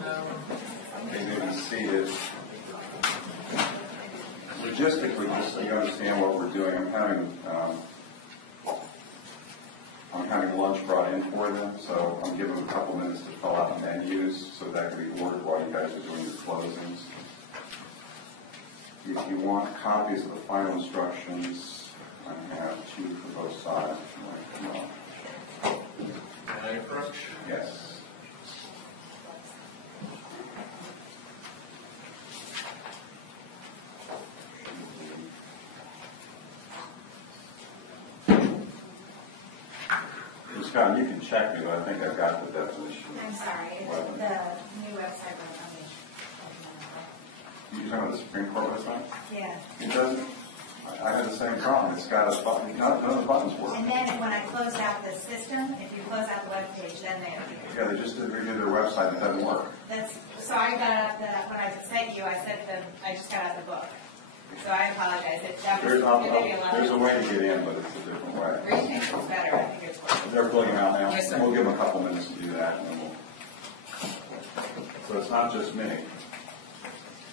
They may be seated. Logistically, just so you understand what we're doing, I'm having lunch brought in for them, so I'm giving them a couple minutes to fill out the menus so that can be ordered while you guys are doing your closings. If you want copies of the final instructions, I have two for both sides if you want to come up. Can I approach? Yes. Scott, you can check me, but I think I've got the definition. I'm sorry, it's the new website on You talking about the Supreme Court website? Yeah. It doesn't. I had the same problem. It's got a button. None of the buttons work. And then when I close out the system, if you close out the web page, then they appear. Yeah, they just didn't redo their website. It doesn't work. So I got out when I sent you, I just got out the book. So I apologize. There's a way to get in, but it's a different way. Green thinks it's better. I think it's worse. They're filling out now. Yes, sir. We'll give them a couple minutes to do that, and then we'll. So it's not just me.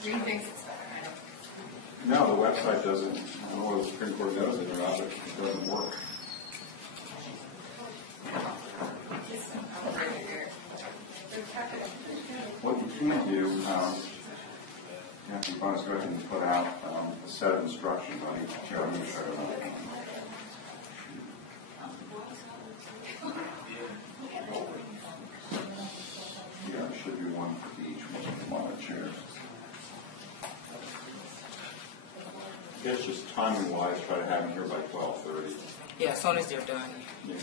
Green thinks it's better. No, the website doesn't. I don't know whether the Supreme Court knows it or not, but it doesn't work. What you can do, you have to go ahead and put out a set of instructions on each chair. I'm going to show you. Yeah, there should be one for each one of the chairs. I guess just timing-wise, try to have them here by 12:30. Yeah, as soon as they're done. Yeah.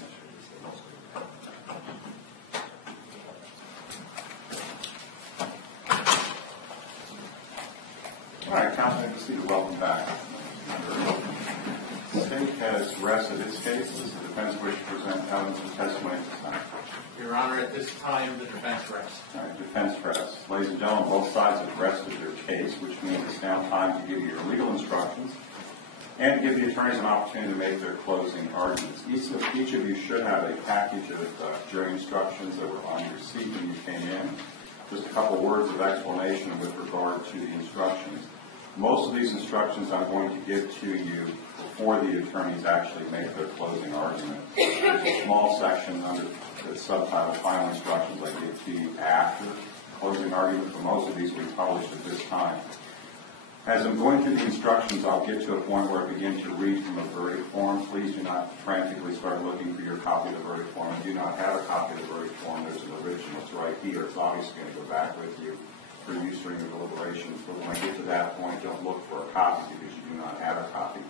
All right, Counsel, good to see you. Welcome back. The state has rested its case. Does the defense wish to present evidence and testimony at this time? Your Honor, at this time, the defense rests. All right, defense rests. Ladies and gentlemen, both sides have rested their case, which means it's now time to give you your legal instructions and give the attorneys an opportunity to make their closing arguments. Each of you should have a package of jury instructions that were on your seat when you came in. Just a couple words of explanation with regard to the instructions. Most of these instructions I'm going to give to you before the attorneys actually make their closing argument. There's a small section under the subtitle Final Instructions I give to you after closing argument, but most of these will be published at this time. As I'm going through the instructions, I'll get to a point where I begin to read from a verdict form. Please do not frantically start looking for your copy of the verdict form. If you do not have a copy of the verdict form, there's an original. It's right here. It's obviously going to go back with you for use during the deliberations. But when I get to that point, don't look for a copy because you do not have a copy.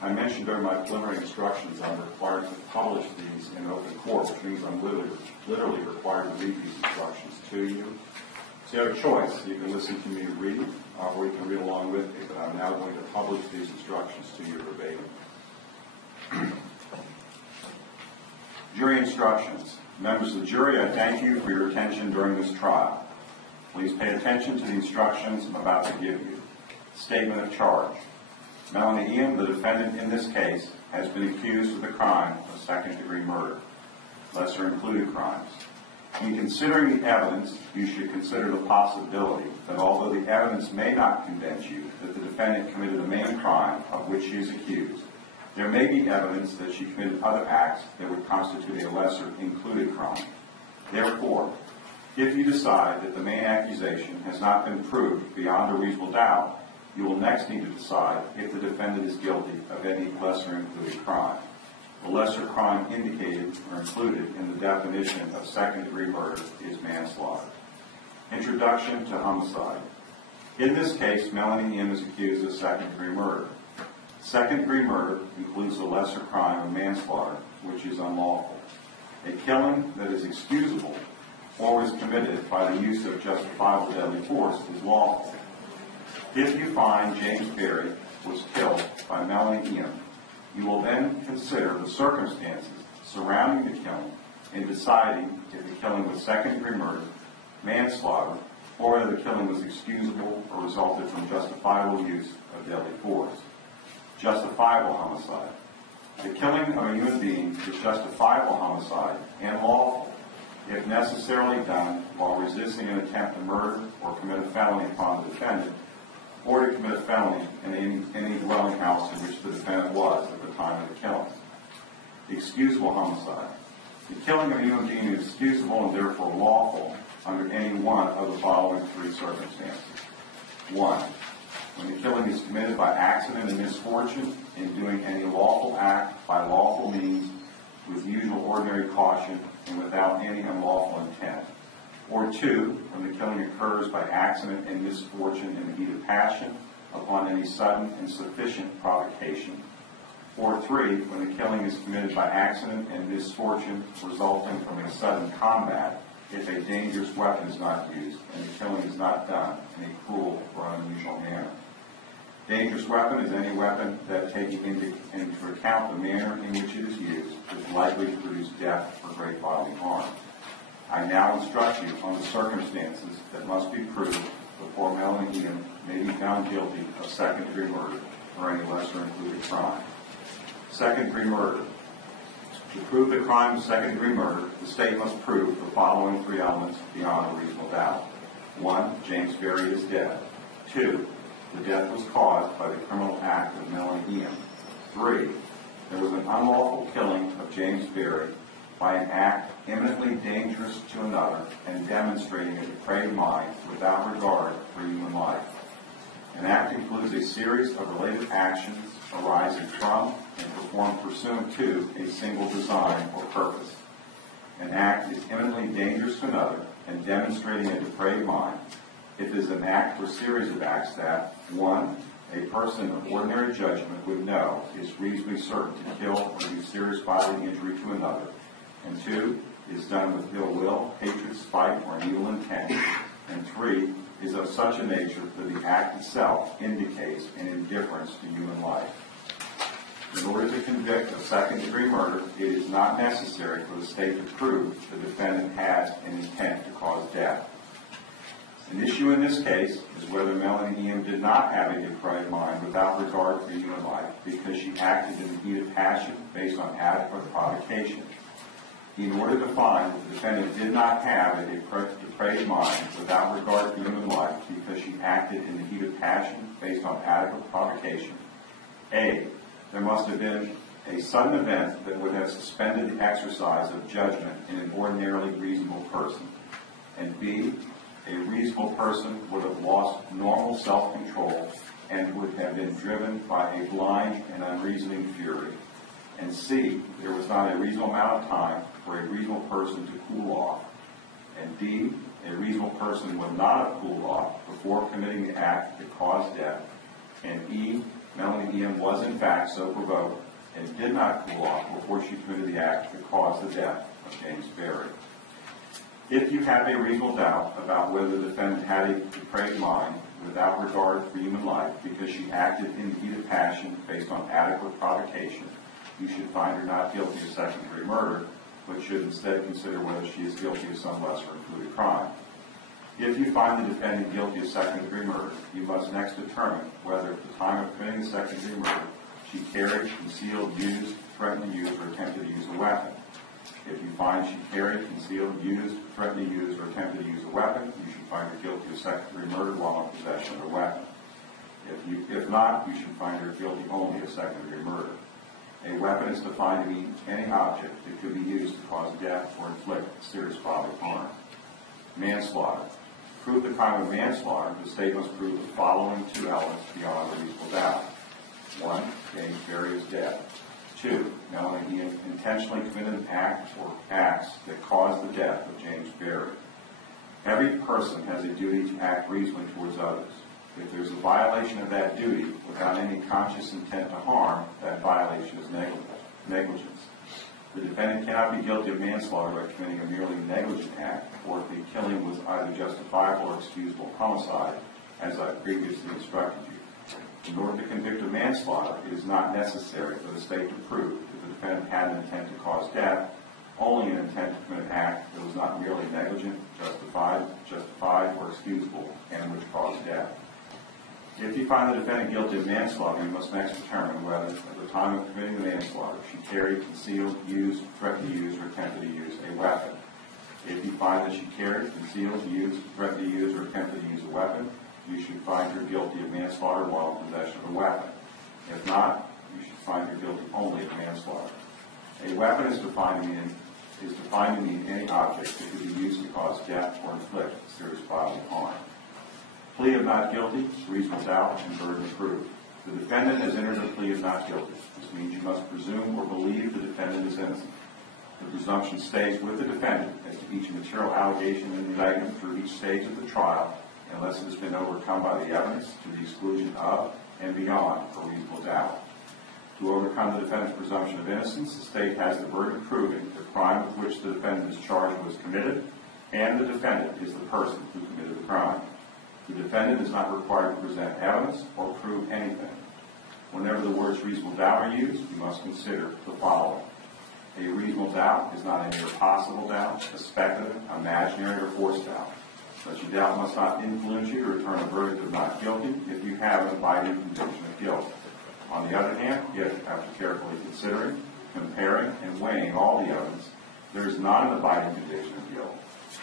I mentioned during my preliminary instructions I'm required to publish these in open court, which means I'm literally required to read these instructions to you. So you have a choice. You can listen to me read, or you can read along with me, but I'm now going to publish these instructions to you verbatim. Jury instructions. Members of the jury, I thank you for your attention during this trial. Please pay attention to the instructions I'm about to give you. Statement of charge. Melanie Eam, the defendant in this case, has been accused of the crime of second-degree murder, lesser included crimes. In considering the evidence, you should consider the possibility that although the evidence may not convince you that the defendant committed the main crime of which she is accused, there may be evidence that she committed other acts that would constitute a lesser included crime. Therefore, if you decide that the main accusation has not been proved beyond a reasonable doubt, you will next need to decide if the defendant is guilty of any lesser included crime. The lesser crime indicated or included in the definition of second-degree murder is manslaughter. Introduction to homicide. In this case, Melanie Eam is accused of second-degree murder. Second-degree murder includes the lesser crime of manslaughter, which is unlawful. A killing that is excusable or is committed by the use of justifiable deadly force is lawful. If you find James Berry was killed by Melanie Eam, you will then consider the circumstances surrounding the killing in deciding if the killing was second-degree murder, manslaughter, or whether the killing was excusable or resulted from justifiable use of deadly force. Justifiable homicide. The killing of a human being is justifiable homicide and lawful if necessarily done while resisting an attempt to murder or commit a felony upon the defendant, or to commit a felony in any dwelling house in which the defendant was at the time of the killing. Excusable homicide. The killing of a human being is excusable and therefore lawful under any one of the following three circumstances. 1. When the killing is committed by accident and misfortune in doing any lawful act by lawful means with usual ordinary caution and without any unlawful intent. Or 2, when the killing occurs by accident and misfortune in the heat of passion upon any sudden and sufficient provocation. Or 3, when the killing is committed by accident and misfortune resulting from a sudden combat if a dangerous weapon is not used and the killing is not done in a cruel or unusual manner. Dangerous weapon is any weapon that, taking into account the manner in which it is used, is likely to produce death or great bodily harm. I now instruct you on the circumstances that must be proved before Melanie Eam may be found guilty of second-degree murder or any lesser included crime. Second-degree murder. To prove the crime of second-degree murder, the state must prove the following three elements beyond a reasonable doubt. 1, James Berry is dead. 2, the death was caused by the criminal act of Melanie Eam. 3, there was an unlawful killing of James Berry by an act eminently dangerous to another and demonstrating a depraved mind without regard for human life. An act includes a series of related actions arising from and performed pursuant to a single design or purpose. An act is eminently dangerous to another and demonstrating a depraved mind. It is an act or series of acts that, 1, a person of ordinary judgment would know is reasonably certain to kill or do serious bodily injury to another, and 2, is done with ill will, hatred, spite, or an evil intent, and 3, is of such a nature that the act itself indicates an indifference to human life. In order to convict of second-degree murder, it is not necessary for the state to prove the defendant has an intent to cause death. An issue in this case is whether Melanie Eam did not have a depraved mind without regard for human life because she acted in the heat of passion based on adequate provocation. In order to find that the defendant did not have a depraved mind without regard for human life because she acted in the heat of passion based on adequate provocation, A, there must have been a sudden event that would have suspended the exercise of judgment in an ordinarily reasonable person, and B, a reasonable person would have lost normal self-control and would have been driven by a blind and unreasoning fury. And C, there was not a reasonable amount of time for a reasonable person to cool off. And D, a reasonable person would not have cooled off before committing the act that caused death. And E, Melanie Eam was in fact so provoked and did not cool off before she committed the act that caused the death of James Berry. If you have a reasonable doubt about whether the defendant had a depraved mind without regard for human life because she acted in the heat of passion based on adequate provocation, you should find her not guilty of second-degree murder, but should instead consider whether she is guilty of some lesser included crime. If you find the defendant guilty of second-degree murder, you must next determine whether at the time of committing the second-degree murder, she carried, concealed, used, threatened to use, or attempted to use a weapon. If you find she carried, concealed, used, threatened to use, or attempted to use a weapon, you should find her guilty of second-degree murder while in possession of a weapon. If not, you should find her guilty only of second-degree murder. A weapon is defined to be any object that could be used to cause death or inflict serious bodily harm. Manslaughter. To prove the crime of manslaughter, the state must prove the following two elements beyond a reasonable doubt. 1, James Berry is dead. 2, Melanie Eam intentionally committed an act or acts that caused the death of James Berry. Every person has a duty to act reasonably towards others. If there is a violation of that duty without any conscious intent to harm, that violation is negligence. The defendant cannot be guilty of manslaughter by committing a merely negligent act, or if the killing was either justifiable or excusable homicide, as I previously instructed you. In order to convict of manslaughter, it is not necessary for the state to prove that the defendant had an intent to cause death, only an intent to commit an act that was not merely negligent, justified, or excusable, and which caused death. If you find the defendant guilty of manslaughter, you must next determine whether, at the time of committing the manslaughter, she carried, concealed, used, threatened to use, or attempted to use a weapon. If you find that she carried, concealed, used, threatened to use, or attempted to use a weapon, you should find her guilty of manslaughter while in possession of a weapon. If not, you should find her guilty only of manslaughter. A weapon is defined to mean any object that could be used to cause death or inflict serious bodily harm. Plea of not guilty, reasonable doubt, and burden of proof. The defendant has entered a plea of not guilty. This means you must presume or believe the defendant is innocent. The presumption stays with the defendant as to each material allegation in the indictment through each stage of the trial, unless it has been overcome by the evidence to the exclusion of and beyond a reasonable doubt. To overcome the defendant's presumption of innocence, the state has the burden of proving the crime with which the defendant is charged was committed, and the defendant is the person who committed the crime. The defendant is not required to present evidence or prove anything. Whenever the words reasonable doubt are used, you must consider the following. A reasonable doubt is not a mere possible doubt, a speculative, imaginary, or forced doubt. Such a doubt must not influence you to return a verdict of not guilty if you have an abiding conviction of guilt. On the other hand, if, after carefully considering, comparing, and weighing all the evidence, there is not an abiding conviction of guilt,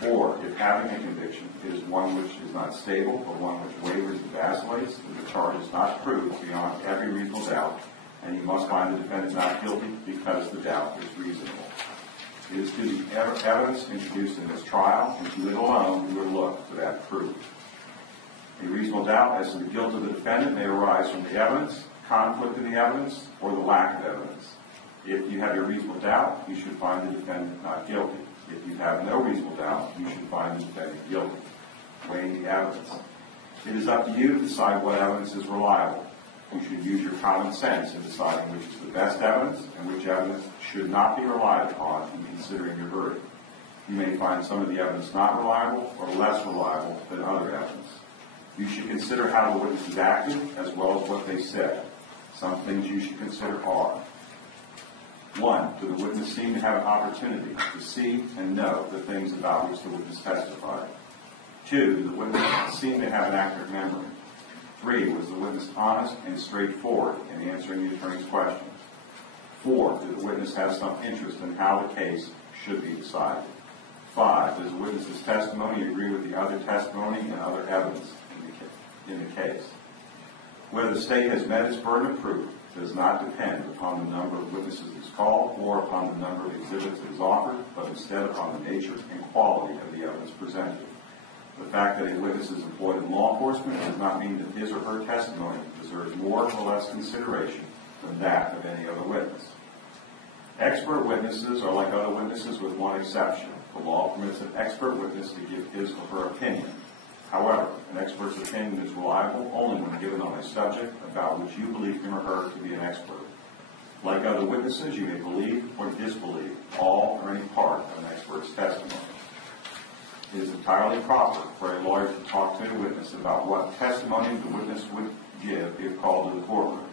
or if having a conviction is one which is not stable or one which wavers and vacillates, then the charge is not proved beyond every reasonable doubt, and you must find the defendant not guilty because the doubt is reasonable. It is to the evidence introduced in this trial, and to it alone you will look for that proof. A reasonable doubt as to the guilt of the defendant may arise from the evidence, conflict in the evidence, or the lack of evidence. If you have a reasonable doubt, you should find the defendant not guilty. If you have no reasonable doubt, you should find the defendant guilty. Weighing the evidence. It is up to you to decide what evidence is reliable. You should use your common sense in deciding which is the best evidence and which evidence should not be relied upon in considering your verdict. You may find some of the evidence not reliable or less reliable than other evidence. You should consider how the witnesses acted as well as what they said. Some things you should consider are: 1. Did the witness seem to have an opportunity to see and know the things about which the witness testified? 2. Did the witness seem to have an accurate memory? 3. Was the witness honest and straightforward in answering the attorney's questions? 4. Did the witness have some interest in how the case should be decided? 5. Does the witness's testimony agree with the other testimony and other evidence in the case? Whether the state has met its burden of proof does not depend upon the number of witnesses it is called or upon the number of exhibits it is offered, but instead upon the nature and quality of the evidence presented. The fact that a witness is employed in law enforcement does not mean that his or her testimony deserves more or less consideration than that of any other witness. Expert witnesses are like other witnesses with one exception. The law permits an expert witness to give his or her opinion. However, an expert's opinion is reliable only when given on a subject about which you believe him or her to be an expert. Like other witnesses, you may believe or disbelieve all or any part of an expert's testimony. It is entirely proper for a lawyer to talk to a witness about what testimony the witness would give if called to the courtroom.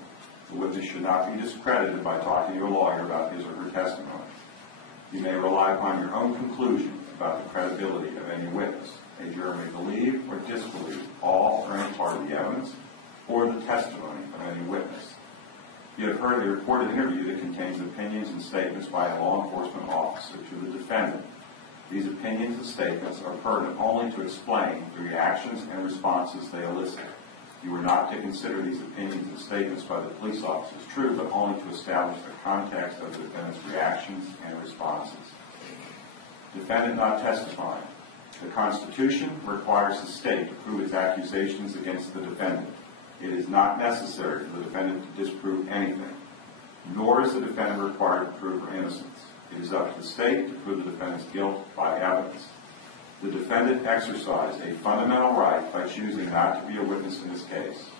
The witness should not be discredited by talking to a lawyer about his or her testimony. You may rely upon your own conclusion about the credibility of any witness. A juror may believe or disbelieve all or any part of the evidence or the testimony of any witness. You have heard a recorded interview that contains opinions and statements by a law enforcement officer to the defendant. These opinions and statements are pertinent only to explain the reactions and responses they elicit. You are not to consider these opinions and statements by the police officers true, but only to establish the context of the defendant's reactions and responses. Defendant not testifying. The Constitution requires the state to prove its accusations against the defendant. It is not necessary for the defendant to disprove anything, nor is the defendant required to prove her innocence. It is up to the state to prove the defendant's guilt by evidence. The defendant exercised a fundamental right by choosing not to be a witness in this case.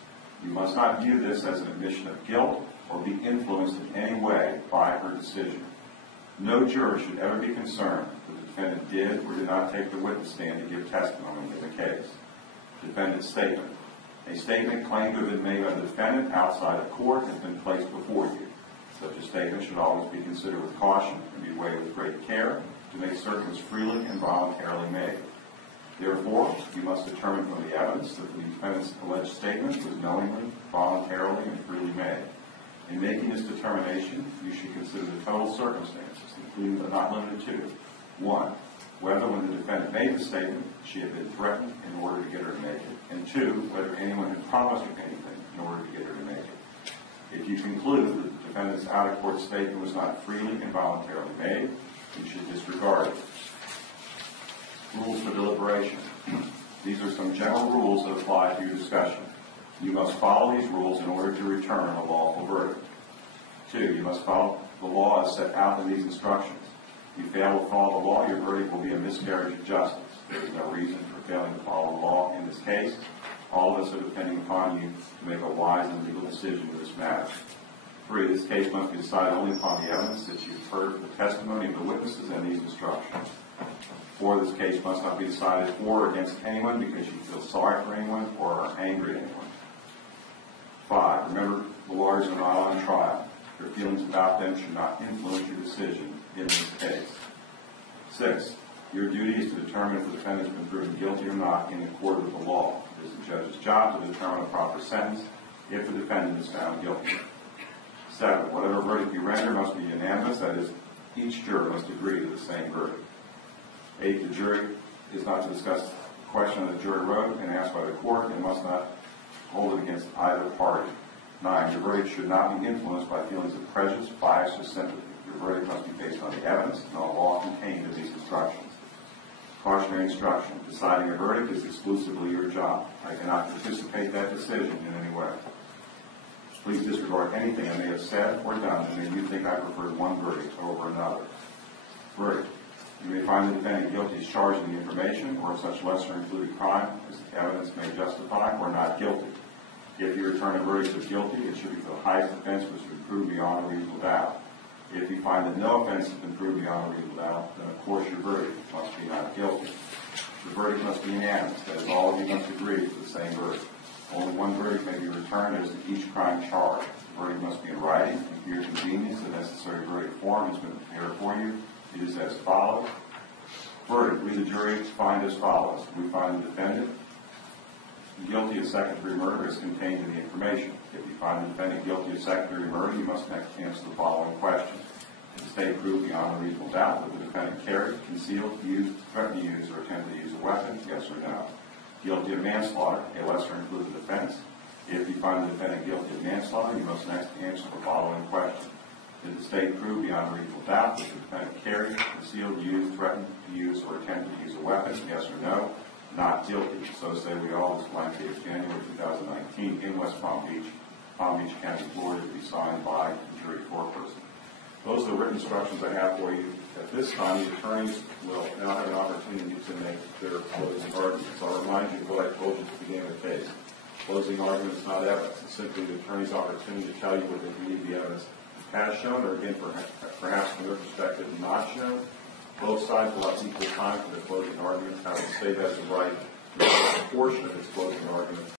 You must not view this as an admission of guilt or be influenced in any way by her decision. No juror should ever be concerned that the defendant did or did not take the witness stand to give testimony in the case. Defendant's statement. A statement claimed to have been made by the defendant outside of court has been placed before you. Such a statement should always be considered with caution and be weighed with great care to make certain it is freely and voluntarily made. Therefore, you must determine from the evidence that the defendant's alleged statement was knowingly, voluntarily, and freely made. In making this determination, you should consider the total circumstances, including but not limited to: 1. whether when the defendant made the statement, she had been threatened in order to get her to make it, and 2, whether anyone had promised her anything in order to get her to make it. If you conclude that the defendant's out-of-court statement was not freely and voluntarily made, you should disregard it. Rules for deliberation. These are some general rules that apply to your discussion. You must follow these rules in order to return a lawful verdict. 2, you must follow the law as set out in these instructions. If you fail to follow the law, your verdict will be a miscarriage of justice. There is no reason for failing to follow the law in this case. All of us are depending upon you to make a wise and legal decision in this matter. 3, this case must be decided only upon the evidence that you've heard from the testimony of the witnesses and these instructions. 4, this case must not be decided for or against anyone because you feel sorry for anyone or are angry at anyone. 5, remember, the lawyers are not on trial. Your feelings about them should not influence your decision in this case. 6, your duty is to determine if the defendant has been proven guilty or not in accord with the law. It is the judge's job to determine a proper sentence if the defendant is found guilty. 7, whatever verdict you render must be unanimous, that is, each juror must agree to the same verdict. 8, the jury is not to discuss the question that the jury wrote and asked by the court and must not hold it against either party. 9, your verdict should not be influenced by feelings of prejudice, bias, or sympathy. Your verdict must be based on the evidence and on the law contained in these instructions. Cautionary instruction. Deciding a verdict is exclusively your job. I cannot participate in that decision in any way. Please disregard anything I may have said or done that made you think I preferred one verdict over another. Verdict. You may find the defendant guilty as charged in the information or of such lesser included crime as the evidence may justify or not guilty. If you return a verdict of guilty, it should be for the highest offense which has been proved beyond a reasonable doubt. If you find that no offense has been proved beyond a reasonable doubt, then of course your verdict must be not guilty. The verdict must be unanimous, that is, all of you must agree to the same verdict. Only one verdict may be returned as to each crime charged. The verdict must be in writing, and for your convenience, the necessary verdict form has been prepared for you. It is as follows. Verdict. We, the jury, find as follows. We find the defendant guilty of second-degree murder as contained in the information. If you find the defendant guilty of second-degree murder, you must next answer the following question. If the state proved beyond a reasonable doubt that the defendant carried, concealed, used, threatened to use, or attempted to use a weapon, yes or no? Guilty of manslaughter, a lesser included offense. If you find the defendant guilty of manslaughter, you must next answer the following question. Did the state prove beyond a reasonable doubt that the defendant carried, concealed, used, threatened to use, or attempted to use a weapon, yes or no? Not guilty. So say we all this blank date of January 2019 in West Palm Beach County, Florida, to be signed by the jury foreperson. Those are the written instructions I have for you. At this time, the attorneys will now have an opportunity to make their closing arguments. I'll remind you of what I told you at the beginning of the case. Closing argument is not evidence. It's simply the attorney's opportunity to tell you what they believe the evidence has shown, or again, perhaps from their perspective, not shown. Both sides will have equal time for the closing argument. I would say that's the right portion of its closing argument